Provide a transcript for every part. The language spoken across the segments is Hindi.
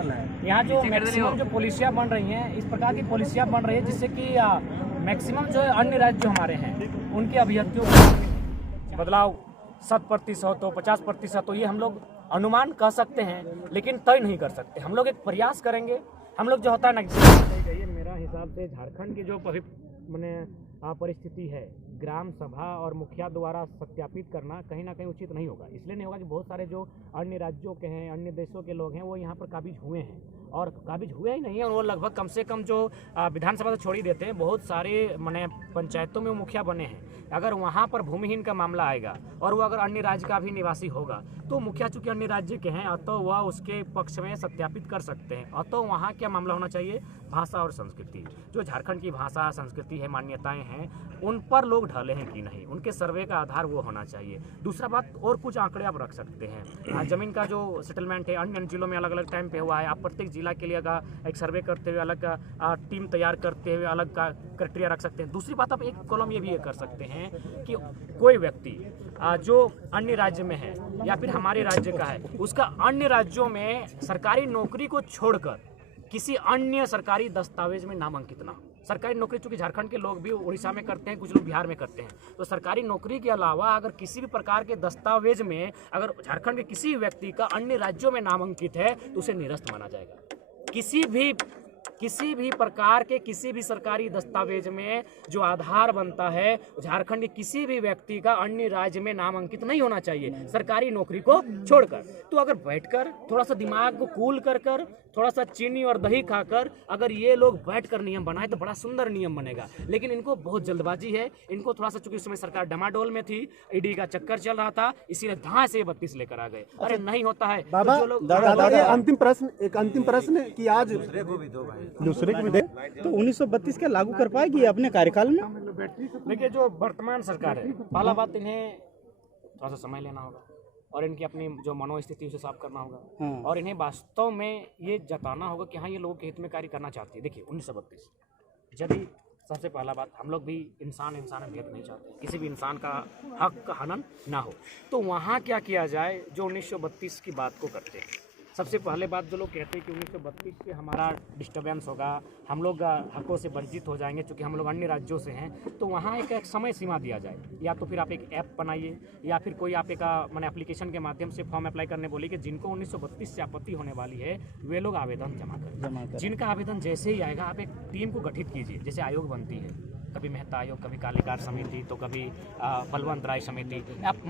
यहाँ जो मैक्सिमम जो पॉलिसियाँ बन रही हैं, इस प्रकार की पॉलिसियाँ बन रही है जिससे कि मैक्सिमम जो अन्य राज्य जो हमारे हैं उनके अभ्यर्थियों को बदलाव 7% तो 50% तो ये हम लोग अनुमान कह सकते हैं, लेकिन तय नहीं कर सकते। हम लोग एक प्रयास करेंगे। हम लोग जो होता है ना, मेरा हिसाब से झारखंड की जो मैंने परिस्थिति है, ग्राम सभा और मुखिया द्वारा सत्यापित करना कहीं ना कहीं उचित नहीं होगा। इसलिए नहीं होगा कि बहुत सारे जो अन्य राज्यों के हैं, अन्य देशों के लोग हैं, वो यहाँ पर काबिज हुए हैं, और काबिज हुए ही नहीं है, और वो लगभग कम से कम जो विधानसभा से छोड़ ही देते हैं, बहुत सारे मैंने पंचायतों में मुखिया बने हैं। अगर वहाँ पर भूमिहीन का मामला आएगा और वो अगर अन्य राज्य का भी निवासी होगा, तो मुखिया चूंकि अन्य राज्य के हैं, अतः वह उसके पक्ष में सत्यापित कर सकते हैं। अतः वहाँ क्या मामला होना चाहिए, भाषा और संस्कृति, जो झारखंड की भाषा संस्कृति है, मान्यताएं हैं, उन पर लोग ढले हैं कि नहीं, उनके सर्वे का आधार वो होना चाहिए। दूसरा बात, और कुछ आंकड़े आप रख सकते हैं। ज़मीन का जो सेटलमेंट है अन्य जिलों में अलग अलग टाइम पे हुआ है, आप प्रत्येक जिला के लिए एक सर्वे करते हुए अलग टीम तैयार करते हुए अलग का क्राइटेरिया रख सकते हैं। दूसरी बात, आप एक कॉलम ये भी कर सकते हैं कि कोई व्यक्ति जो अन्य राज्य में है या फिर हमारे राज्य का है, उसका अन्य राज्यों में सरकारी नौकरी को छोड़कर किसी अन्य सरकारी दस्तावेज में नामांकित ना हो। सरकारी नौकरी चूंकि झारखंड के लोग भी उड़ीसा में करते हैं, कुछ लोग बिहार में करते हैं, तो सरकारी नौकरी के अलावा अगर किसी भी प्रकार के दस्तावेज में अगर झारखंड के किसी व्यक्ति का अन्य राज्यों में नामांकित है तो उसे निरस्त माना जाएगा। किसी भी प्रकार के किसी भी सरकारी दस्तावेज में जो आधार बनता है, झारखंड के किसी भी व्यक्ति का अन्य राज्य में नामांकित नहीं होना चाहिए, सरकारी नौकरी को छोड़कर। तो अगर बैठकर थोड़ा सा दिमाग को कूल कर थोड़ा सा चीनी और दही खाकर अगर ये लोग बैठकर नियम बनाए तो बड़ा सुंदर नियम बनेगा। लेकिन इनको बहुत जल्दबाजी है, इनको थोड़ा सा, चूंकि उस समय सरकार डमाडोल में थी, ईडी का चक्कर चल रहा था, इसीलिए धां से 32 लेकर आ गए। अरे नहीं होता है बाबा, तो जो लोग अंतिम प्रश्न कि आज दूसरे को भी दे तो 1932 क्या लागू कर पाएगी अपने कार्यकाल में? देखिए, जो वर्तमान सरकार है, पहला बात, इन्हें थोड़ा सा समय लेना होगा और इनकी अपनी जो मनोस्थिति उसे साफ करना होगा, और इन्हें वास्तव में ये जताना होगा कि हाँ, ये लोगों के हित में कार्य करना चाहती है। देखिए, 1932 यदि सबसे पहला बात, हम लोग भी इंसान भेद नहीं चाहते, किसी भी इंसान का हक का हनन ना हो, तो वहाँ क्या किया जाए जो 1932 की बात को करते हैं। सबसे पहले बात, जो लोग कहते हैं कि 1932 से हमारा डिस्टर्बेंस होगा, हम लोग हकों से वंचित हो जाएंगे क्योंकि हम लोग अन्य राज्यों से हैं, तो वहाँ एक समय सीमा दिया जाए, या तो फिर आप एक ऐप बनाइए या फिर कोई आप एक मैंने एप्लीकेशन के माध्यम से फॉर्म अप्लाई करने बोली कि जिनको 1932 से आपत्ति होने वाली है वे लोग आवेदन जमा करें। जिनका आवेदन जैसे ही आएगा, आप एक टीम को गठित कीजिए, जैसे आयोग बनती है, कभी मेहता आयोग, कभी कालीकार समिति, तो कभी बलवंत राय समिति,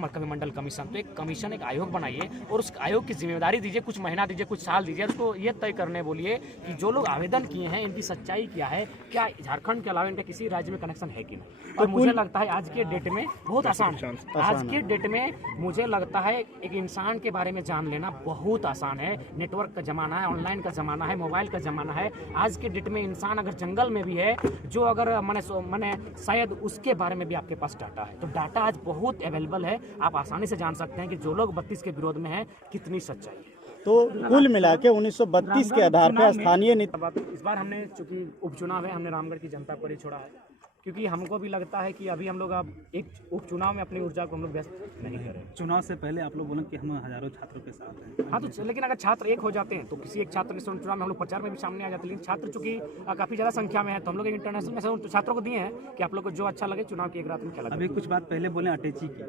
कभी मंडल कमीशन। तो एक कमीशन, एक आयोग बनाइए और उस आयोग की जिम्मेदारी दीजिए, कुछ महीना दीजिए, कुछ साल दीजिए, उसको ये तय करने बोलिए कि जो लोग आवेदन किए हैं इनकी सच्चाई क्या है, क्या झारखंड के अलावा इनका किसी राज्य में कनेक्शन है कि नहीं। और मुझे लगता है आज के डेट में बहुत आसान है, आज के डेट में मुझे लगता है एक इंसान के बारे में जान लेना बहुत आसान है। नेटवर्क का ज़माना है, ऑनलाइन का ज़माना है, मोबाइल का ज़माना है। आज के डेट में इंसान अगर जंगल में भी है, जो अगर मैंने शायद उसके बारे में भी आपके पास डाटा है, तो डाटा आज बहुत अवेलेबल है, आप आसानी से जान सकते हैं कि जो लोग 32 के विरोध में हैं कितनी सच्चाई है। तो कुल मिला के 1932 के आधार पर स्थानीय नीति, इस बार हमने, चूंकि उपचुनाव है, हमने रामगढ़ की जनता पर ही छोड़ा है, क्योंकि हमको भी लगता है कि अभी हम लोग अब एक उपचुनाव में अपनी ऊर्जा को हम लोग व्यस्त नहीं करें। चुनाव से पहले आप लोग बोले कि हम हजारों छात्रों के साथ हैं। हाँ, तो लेकिन अगर छात्र एक हो जाते हैं तो किसी एक छात्र के चुनाव में हम लोग प्रचार में भी सामने आ जाते हैं। लेकिन छात्र चूंकि काफ़ी ज़्यादा संख्या में है, तो हम लोग एक इंटरनेशनल मैसेज छात्रों को दिए हैं कि आप लोग को जो अच्छा लगे चुनाव की एक रात में खेला। अभी कुछ बात पहले बोले अटैची की,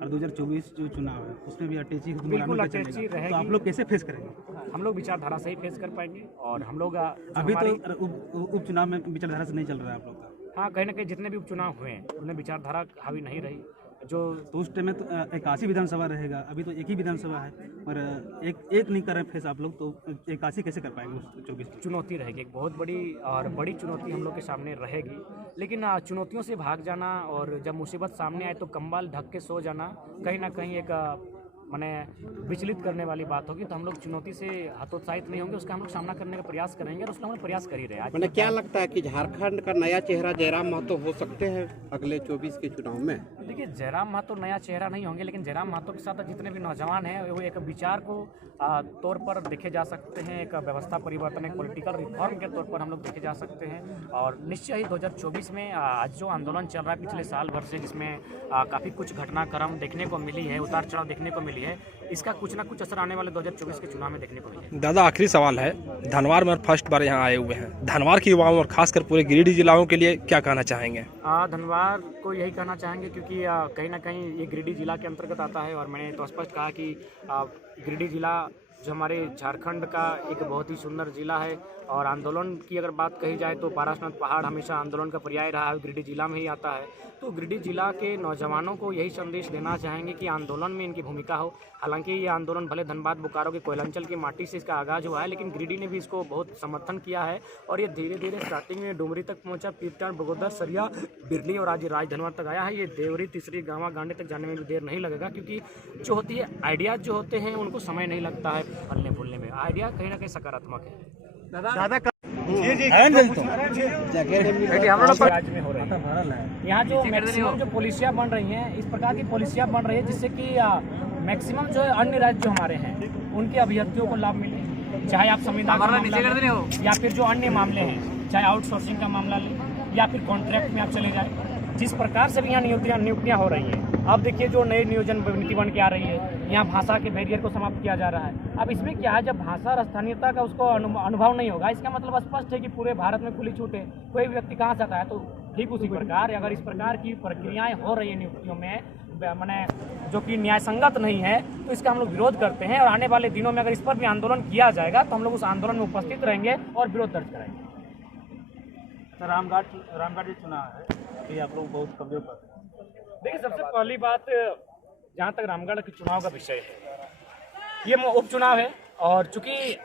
और 2024 जो चुनाव है उसमें भी अटैची बिल्कुल अटैची रहेगी। तो आप लोग कैसे फेस करेंगे? हम लोग विचारधारा से ही फेस कर पाएंगे, और हम लोग अभी तो उपचुनाव में विचारधारा से नहीं चल रहा है आप लोग का। हाँ, कहीं ना कहीं जितने भी उपचुनाव हुए हैं उनमें विचारधारा हावी नहीं रही। जो तो उस टाइम में तो 81 विधानसभा रहेगा, अभी तो एक ही विधानसभा है, और एक नहीं कर रहे फेस आप लोग, तो 81 कैसे कर पाएंगे? 24 चुनौती रहेगी, एक बहुत बड़ी चुनौती हम लोग के सामने रहेगी। लेकिन चुनौतियों से भाग जाना और जब मुसीबत सामने आए तो कंबल ढक के सो जाना कहीं ना कहीं एक मैंने विचलित करने वाली बात होगी। तो हम लोग चुनौती से हतोत्साहित नहीं होंगे, उसका हम लोग सामना करने का प्रयास करेंगे, और उसका हम लोग प्रयास कर ही रहे हैं। मैंने क्या लगता है कि झारखंड का नया चेहरा जयराम महतो हो सकते हैं अगले 24 के चुनाव में? देखिए, जयराम महतो नया चेहरा नहीं होंगे, लेकिन जयराम महतो के साथ जितने भी नौजवान हैं वो एक विचार को तौर पर देखे जा सकते हैं, एक व्यवस्था परिवर्तन, एक पॉलिटिकल रिफॉर्म के तौर पर हम लोग देखे जा सकते हैं। और निश्चय ही 2024 में आज जो आंदोलन चल रहा है पिछले साल भर से, जिसमें काफ़ी कुछ घटनाक्रम देखने को मिली है, उतार चढ़ाव देखने को मिली मिली है, इसका कुछ ना कुछ असर आने वाले 2024 के चुनाव में देखने को मिलेगा। दादा आखिरी सवाल है, धनवार में फर्स्ट बार यहाँ आए हुए हैं, धनवार के युवाओं और खासकर पूरे गिरिडीह जिलाओं के लिए क्या कहना चाहेंगे? धनवार को यही कहना चाहेंगे क्योंकि कहीं ना कहीं ये गिरिडीह जिला के अंतर्गत आता है और मैंने तो स्पष्ट कहा कि गिरिडीह जिला जो हमारे झारखंड का एक बहुत ही सुंदर जिला है और आंदोलन की अगर बात कही जाए तो पारसनाथ पहाड़ हमेशा आंदोलन का पर्याय रहा है, गिरिडीह जिला में ही आता है। तो गिरिडीह जिला के नौजवानों को यही संदेश देना चाहेंगे कि आंदोलन में इनकी भूमिका हो। हालांकि ये आंदोलन भले धनबाद बोकारो के कोयलांचल की माटी से इसका आगाज हुआ है, लेकिन गिरिडीह ने भी इसको बहुत समर्थन किया है और ये धीरे धीरे स्टार्टिंग में डुमरी तक पहुंचा, पीपटान, बगोदर, सरिया, बिरली और आज राजधनवार तक आया है। ये देवरी, तीसरी, गांवा, गांडे तक जाने में भी देर नहीं लगेगा क्योंकि जो होती है आइडियाज जो होते हैं उनको समय नहीं लगता है फलने फूलने में। आइडिया कहीं ना कहीं सकारात्मक है। राज्य में हो रही है यहाँ जो मैक्सिमम जो पॉलिसियाँ बन रही हैं, इस प्रकार की पॉलिसियाँ बन रही है जिससे कि मैक्सिमम जो अन्य राज्य जो हमारे हैं उनके अभ्यर्थियों को लाभ मिले, चाहे आप संविधान का मामला हो या फिर जो अन्य मामले हैं, चाहे आउटसोर्सिंग का मामला लें या फिर कॉन्ट्रैक्ट में आप चले जाए। जिस प्रकार से भी यहाँ नियुक्तियाँ हो रही हैं, अब देखिए जो नई नियोजन नीति बन के आ रही है, यहाँ भाषा के बैरियर को समाप्त किया जा रहा है। अब इसमें क्या है, जब भाषा और स्थानीयता का उसको अनुभव नहीं होगा, इसका मतलब स्पष्ट है कि पूरे भारत में खुली छूट है, कोई भी व्यक्ति कहाँ से आता है। तो ठीक उसी प्रकार अगर इस प्रकार की प्रक्रियाएँ हो रही है नियुक्तियों में मैंने जो कि न्याय संगत नहीं है, तो इसका हम लोग विरोध करते हैं और आने वाले दिनों में अगर इस पर भी आंदोलन किया जाएगा तो हम लोग उस आंदोलन में उपस्थित रहेंगे और विरोध दर्ज कराएंगे। रामगढ़ जो चुनाव है ये आप लोग बहुत कमजोर करते हैं। देखिए, सबसे पहली बात जहाँ तक रामगढ़ के चुनाव का विषय है, ये उपचुनाव है और चूंकि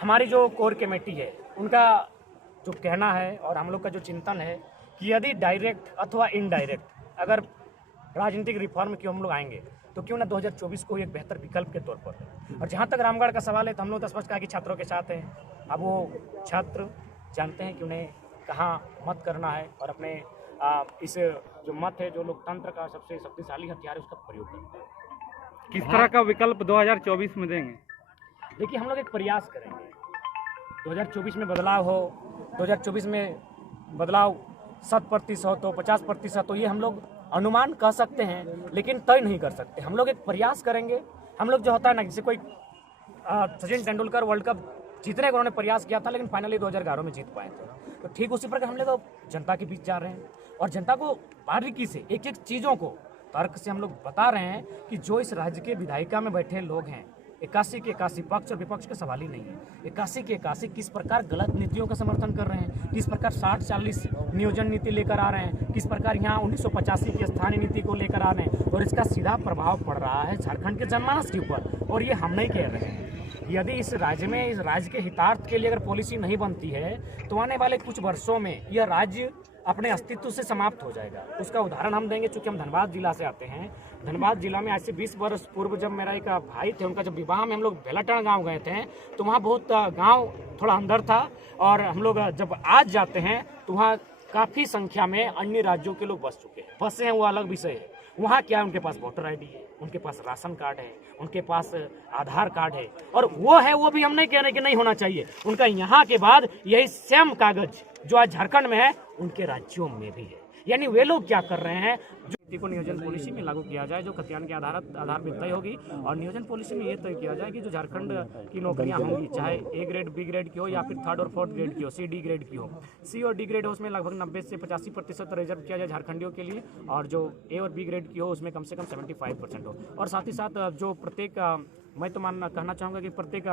हमारी जो कोर कमेटी है उनका जो कहना है और हम लोग का जो चिंतन है कि यदि डायरेक्ट अथवा इनडायरेक्ट अगर राजनीतिक रिफॉर्म क्यों हम लोग आएंगे तो क्यों ना 2024 को एक बेहतर विकल्प के तौर पर। और जहाँ तक रामगढ़ का सवाल है तो हम लोग तो स्पष्ट कहा कि छात्रों के साथ हैं। अब वो छात्र जानते हैं कि उन्हें कहाँ मत करना है और अपने इस जो मत है, जो लोकतंत्र का सबसे शक्तिशाली हथियार है, उसका प्रयोग करना है। किस तरह का विकल्प 2024 में देंगे? देखिए, हम लोग एक प्रयास करेंगे 2024 में बदलाव हो। 2024 में बदलाव 100% हो तो 50% हो, ये हम लोग अनुमान कह सकते हैं लेकिन तय नहीं कर सकते। हम लोग एक प्रयास करेंगे। हम लोग जो होता है ना, जैसे कोई सचिन तेंदुलकर वर्ल्ड कप जीतने का उन्होंने प्रयास किया था लेकिन फाइनली 2011 में जीत पाए थे, तो ठीक उसी प्रकार हम लोग जनता के बीच जा रहे हैं और जनता को बारीकी से एक एक चीज़ों को तर्क से हम लोग बता रहे हैं कि जो इस राज्य के विधायिका में बैठे लोग हैं, 81 के 81 पक्ष और विपक्ष का सवाल ही नहीं है। 81 के 81 किस प्रकार गलत नीतियों का समर्थन कर रहे हैं, किस प्रकार 60-40 नियोजन नीति लेकर आ रहे हैं, किस प्रकार यहाँ 1985 की स्थानीय नीति को लेकर आ रहे हैं और इसका सीधा प्रभाव पड़ रहा है झारखंड के जनमानस के ऊपर। और ये हम नहीं कह रहे हैं। यदि इस राज्य में इस राज्य के हितार्थ के लिए अगर पॉलिसी नहीं बनती है तो आने वाले कुछ वर्षों में यह राज्य अपने अस्तित्व से समाप्त हो जाएगा। उसका उदाहरण हम देंगे। चूँकि हम धनबाद जिला से आते हैं, धनबाद जिला में आज से 20 वर्ष पूर्व जब मेरा एक भाई थे, उनका जब विवाह में हम लोग बेलाटाण गांव गए थे तो वहाँ बहुत गांव थोड़ा अंदर था और हम लोग जब आज जाते हैं तो वहाँ काफ़ी संख्या में अन्य राज्यों के लोग बस चुके हैं। बसे हैं वो अलग विषय है। वहाँ क्या है, उनके पास वोटर ID है, उनके पास राशन कार्ड है, उनके पास आधार कार्ड है और वो है, वो भी हम नहीं कह रहे कि नहीं होना चाहिए। उनका यहाँ के बाद यही सेम कागज जो आज झारखंड में है उनके राज्यों में भी है। यानी वे लोग क्या कर रहे हैं, जो नीति को नियोजन पॉलिसी में लागू किया जाए जो खतियान के आधार पर तय होगी और नियोजन पॉलिसी में ये तय किया जाए कि जो झारखंड की नौकरियां होंगी, चाहे A ग्रेड, B ग्रेड की हो या फिर 3rd और 4th ग्रेड की हो, C, D ग्रेड की हो। C और D ग्रेड हो उसमें लगभग 90 से 85% रिजर्व किया जाए झारखंडियों के लिए और जो A और B ग्रेड की हो उसमें कम से कम 75% हो। और साथ ही साथ जो प्रत्येक मैं तो कहना चाहूँगा कि प्रत्येक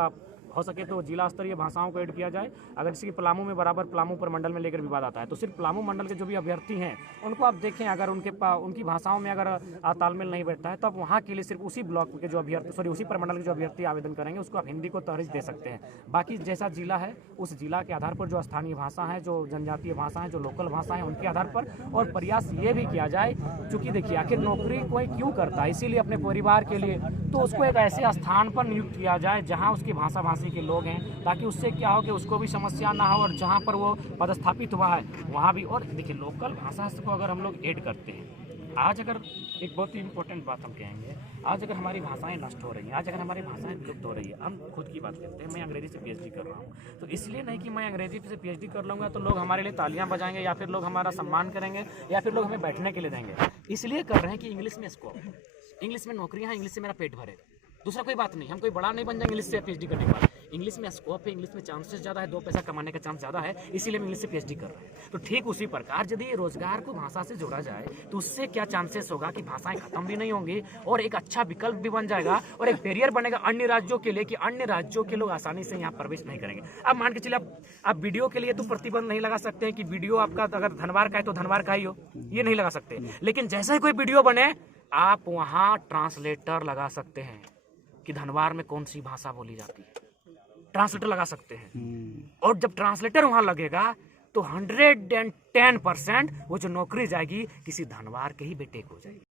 हो सके तो जिला स्तरीय भाषाओं को ऐड किया जाए। अगर जैसे कि पलामू में बराबर पलामू प्रमंडल में लेकर विवाद आता है तो सिर्फ पलामू मंडल के जो भी अभ्यर्थी हैं उनको आप देखें, अगर उनकी भाषाओं में अगर तालमेल नहीं बैठता है तब वहाँ के लिए सिर्फ उसी ब्लॉक के जो अभ्यर्थी उसी प्रमंडल के जो अभ्यर्थी आवेदन करेंगे उसको आप हिंदी को तरजीह दे सकते हैं। बाकी जैसा जिला है उस जिला के आधार पर जो स्थानीय भाषा है, जो जनजातीय भाषा है, जो लोकल भाषा है, उनके आधार पर और प्रयास ये भी किया जाए। चूँकि देखिए, आखिर नौकरी कोई क्यों करता है, इसीलिए अपने परिवार के लिए, तो उसको एक ऐसे स्थान पर नियुक्त किया जाए जहाँ उसकी भाषा भाषी के लोग हैं, ताकि उससे क्या हो कि उसको भी समस्या ना हो और जहाँ पर वो पदस्थापित हुआ है वहाँ भी। और देखिए, लोकल भाषा को अगर हम लोग ऐड करते हैं, आज अगर एक बहुत ही इंपॉर्टेंट बात हम कहेंगे, आज अगर हमारी भाषाएं नष्ट हो रही हैं, आज अगर हमारी भाषाएं विलुप्त हो रही है, हम खुद की बात करते हैं, मैं अंग्रेजी से PhD कर रहा हूँ, तो इसलिए नहीं कि मैं अंग्रेजी से PhD कर लूँगा तो लोग हमारे लिए तालियां बजाएंगे या फिर लोग हमारा सम्मान करेंगे या फिर लोग हमें बैठने के लिए देंगे। इसलिए कर रहे हैं कि इंग्लिश में स्कोप, इंग्लिश में नौकरियाँ हैं, इंग्लिश से मेरा पेट भरेगा। दूसरा कोई बात नहीं, हम कोई बड़ा नहीं बन जाएंगे इंग्लिश से पीएचडी करने के बाद। इंग्लिश में स्कोप है, इंग्लिश में चांसेस ज़्यादा है, 2 पैसा कमाने का चांस ज़्यादा है, इसीलिए हम इंग्लिश से पीएचडी कर रहे हैं। तो ठीक उसी प्रकार यदि रोजगार को भाषा से जोड़ा जाए तो उससे क्या चांसेस होगा कि भाषाएं खत्म भी नहीं होंगी और एक अच्छा विकल्प भी बन जाएगा और एक बैरियर बनेगा अन्य राज्यों के लिए कि अन्य राज्यों के लोग आसानी से यहाँ प्रवेश नहीं करेंगे। अब मान के चलिए आप वीडियो के लिए तो प्रतिबंध नहीं लगा सकते हैं कि वीडियो आपका अगर धनवार का है तो धनवार का ही हो, ये नहीं लगा सकते। लेकिन जैसा ही कोई वीडियो बने आप वहाँ ट्रांसलेटर लगा सकते हैं कि धनवार में कौन सी भाषा बोली जाती है, ट्रांसलेटर लगा सकते हैं। और जब ट्रांसलेटर वहां लगेगा तो 110% वो जो नौकरी जाएगी किसी धनवार के ही बेटे को जाएगी।